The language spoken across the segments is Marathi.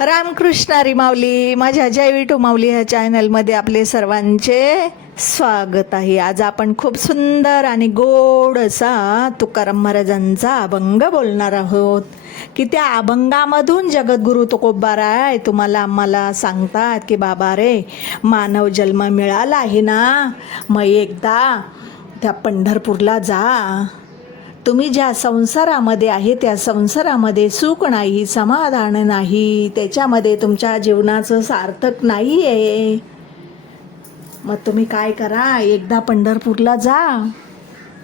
रामकृष्ण हरी माऊली माझ्या जय विठू माऊली ह्या चॅनलमध्ये आपले सर्वांचे स्वागत आहे. आज आपण खूप सुंदर आणि गोड असा तुकाराम महाराजांचा अभंग बोलणार आहोत. की त्या अभंगामधून जगद्गुरु तुकोबाराय तुम्हाला आम्हाला सांगतात की बाबा रे मानव जन्म मिळाला आहे ना? मग एकदा त्या पंढरपूरला जा. तुम्ही ज्या संसारामध्ये आहे त्या संसारामध्ये सुख नाही समाधान नाही त्याच्यामध्ये तुमच्या जीवनाचं सार्थक नाही आहे मग तुम्ही काय करा एकदा पंढरपूरला जा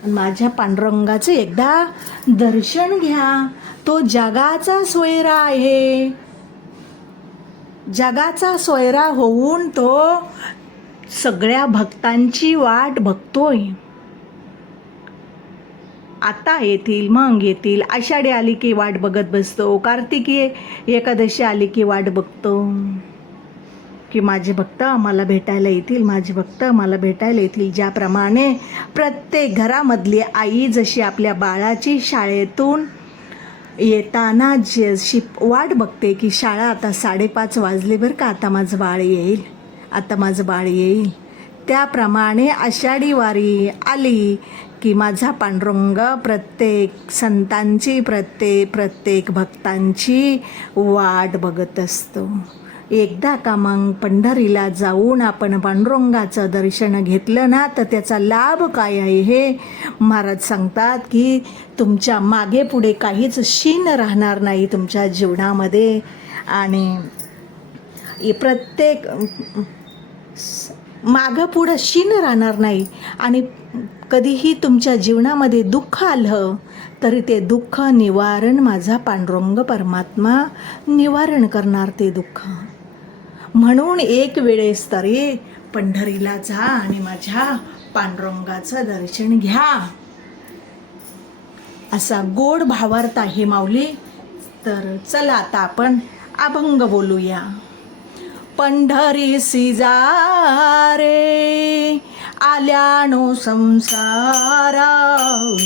माझ्या पांडुरंगाचं एकदा दर्शन घ्या. तो जगाचा सोयरा आहे. जगाचा सोयरा होऊन तो सगळ्या भक्तांची वाट बघतोय. आता येतील मग येतील. आषाढी आली की वाट बघत बसतो. कार्तिकी एकादशी आली की वाट बघतो. की माझे भक्त आम्हाला भेटायला येतील माझे भक्त मला भेटायला येतील. ज्याप्रमाणे प्रत्येक घरामधली आई जशी आपल्या बाळाची शाळेतून येताना जशी वाट बघते की शाळा आता साडेपाच वाजले बरं का आता माझं बाळ येईल आता माझं बाळ येईल. त्याप्रमाणे आषाढी वारी आली की माझा पांडुरंग प्रत्येक संतांची प्रत्येक प्रत्येक भक्तांची वाट बघत असतो. एकदा का मग पंढरीला जाऊन आपण पांडुरंगाचं दर्शन घेतलं ना तर त्याचा लाभ काय आहे हे महाराज सांगतात की तुमच्या मागे पुढे काहीच शीन राहणार नाही तुमच्या जीवनामध्ये. आणि प्रत्येक मागं पुढं शीन राहणार नाही. आणि कधीही तुमच्या जीवनामध्ये दुःख आलं तरी ते दुःख निवारण माझा पांडुरंग परमात्मा निवारण करणार ते दुःख. म्हणून एक वेळेस तरी पंढरीला जा आणि माझ्या पांडुरंगाचं दर्शन घ्या. असा गोड भावार्थ आहे माऊली. तर चला आता आपण अभंग बोलूया. पंढरी सिजारे आल्यानो संसारा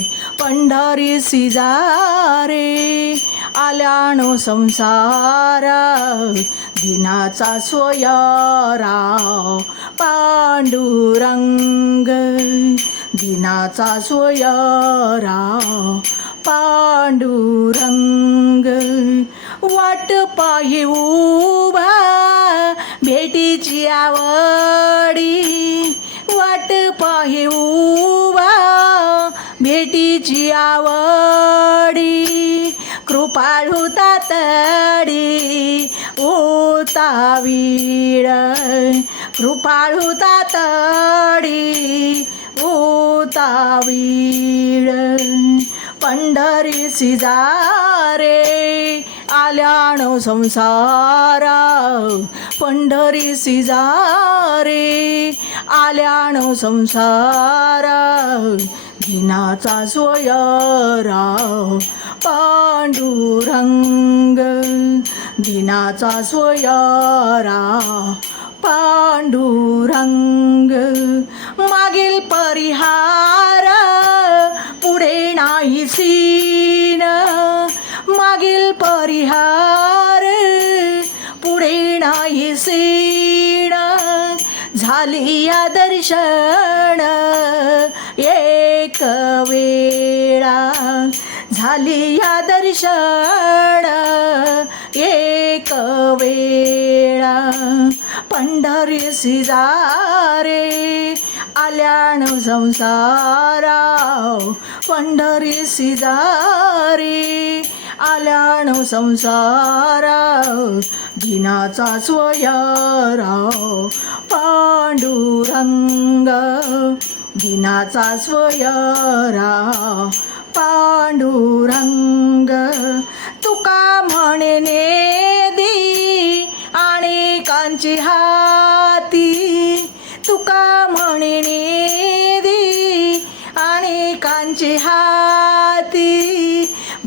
पंढरी सिजारे. आल्यानो संसारा दिनाचा सोयारा पांडुरंग. दिनाचा सोयारा पांडुरंग. वाट पायी उभा भेटीची आवडी. पायी भेटीची आवडी कृपाळू तातडी ओतावीड कृपाळू तातडी ओतावीड पंढरी सिजारे आल्याण संसारा पंढरी सिजारे आल्यानो संसारा दिनाचा सोयरा पांडुरंग दिनाचा स्वयरा पांडुरंग. मागील परिहार पुढे नाही सीन. मागील परिहार दर्शन एक वेळा झाली या दर्शन एक वेळा. पंढरी सिजारे आल्याण संसारा पंढरी सिजारी आल्याण संसारा दिनाचा स्वयराव पांडुरंग दिनाचा स्वयरा पांडुरंग तुका म्हणे दी आणि कांची हाती तुका म्हणे दी आणि कांची हाती.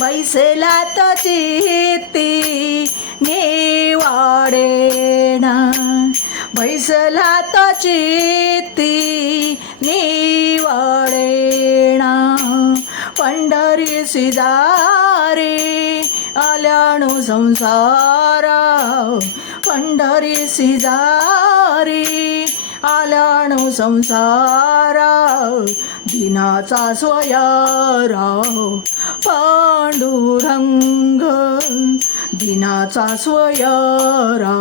बैसला तचिती नेवाडेना बैसला तचिती निवडेणा पंढरी सिदारे आल्याणो संसारा. हरी सिजारी आलाणू संसारा दिनाचा स्वयारा पांडुरंग दिनाचा स्वयारा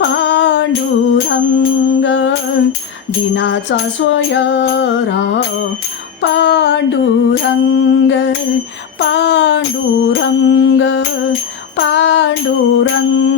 पांडुरंग दिनाचा स्वयारा पांडुरंग पांडुरंग पांडुरंग